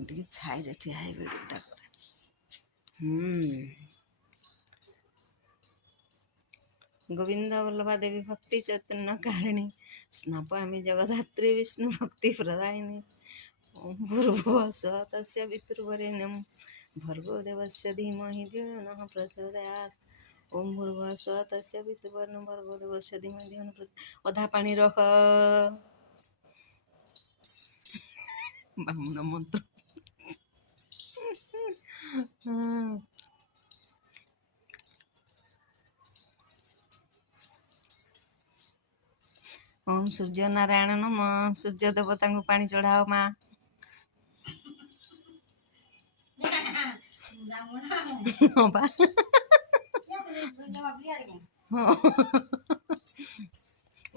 ଟିକେ ଛାଇରେ ଠିଆ ହେବେ ଠାକୁର। गोविंद वल्लभा देवी भक्ति चैतन्य कारिणी स्नापामि जगधात्री विष्णु भक्ति प्रदायिनी ओम भूर्भुवः स्वः तस्य पितृवरेण्यं भर्गो देवस्य धीमहि धियो यो नः प्रचोदयात् ओम भूर्भुवः स्वः तस्य पितृवरेण्यं भर्गो देवस्य धीमहि धियो यो नः प्रचोदयात्। अधा पानी रख बामुन मंत्र। ओम सूर्य नारायण नम। सूर्य देवता को पानी चढ़ाओ माँ।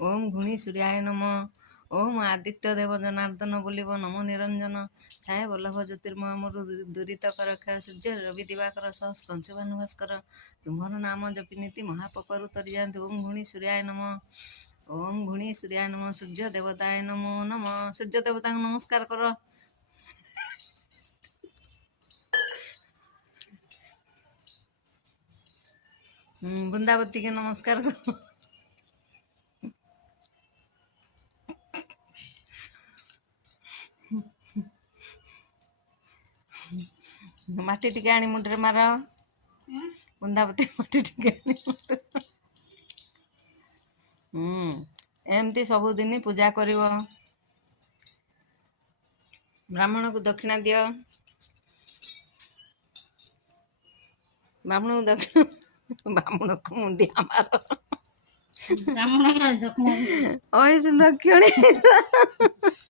ओम घुणी सूर्याय नम। ओम आदित्य देव जनार्दन बोलिब नमो निरंजन छाया वल्लभ ज्योतिर्मय मरु दुरीत कर क्षय सूर्य रवि दिवाकर सहस्र अंशुभानु भास्कर तुम्हार नाम जपि नीति महापपरु तरी जातु। ओम घुणी सूर्याय नम। ओम घुणी सूर्याय नम। सूर्य देवताय नमो नम। सूर्य देवता को नमस्कार कर। वृंदावती के नमस्कार कर। माटी टिके आनी मुंडे मार। वृंदावती माटी टिके एमती सबुदिन पूजा कर। ब्राह्मण को दक्षिणा दियो। ब्राह्मण को दक्षिणा ब्राह्मण को मुंडिया मार। ब्राह्मण दक्षिण